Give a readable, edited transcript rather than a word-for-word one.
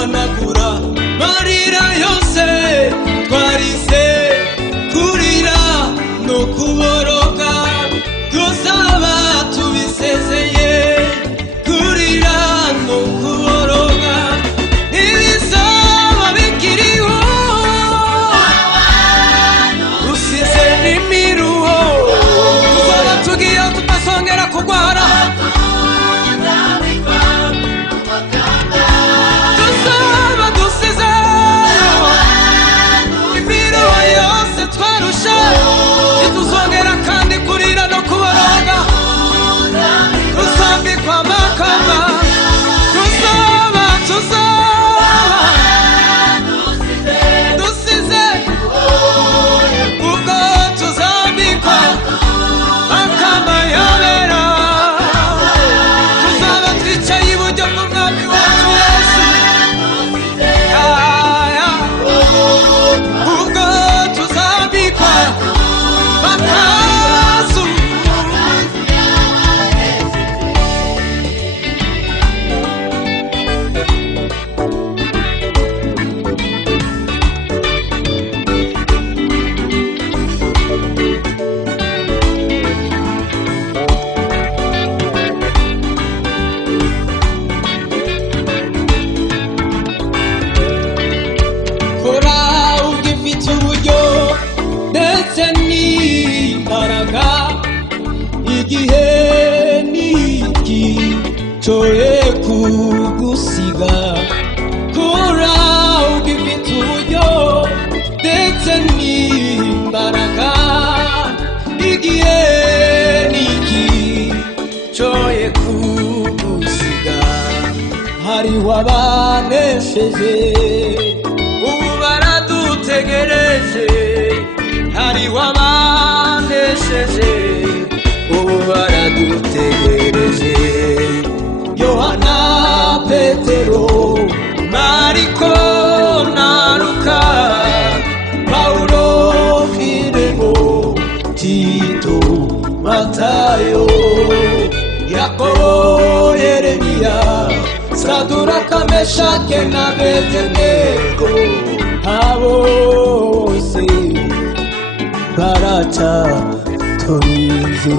guhanagura marira yose twarize kurira no kuboroga tuzaba tubisezeye kurira no kuboroga ibizaba bikiriho usize n'imiruho tuzaba tugiye tutasongera kurwara tuzaba dusize imiruho yose twarusha ntituzongera kandi kurira no kuboroga tuzambikwa amakamba tuzaba dusize ubwo tuzambikwa amakamba yabera tuzaba twicaye iburyo bw'umwami wacu Yesu ubwo tuzambikwa makazu kora ugifite uburyo ndetse n'imbaraga igihe niki coye kugusiga kora ugifite uburyo ndetse n'imbaraga igihe niki coye kugusiga hariho abanesheje ubu baradutegereje hariho abanesheje ubu baradutegereje Yohana Petero Mariko na Luka Paulo Filemo Tito Matayo Yakobo Yeremia Saduraka Meshake na Abednego abo bose baraca tubizi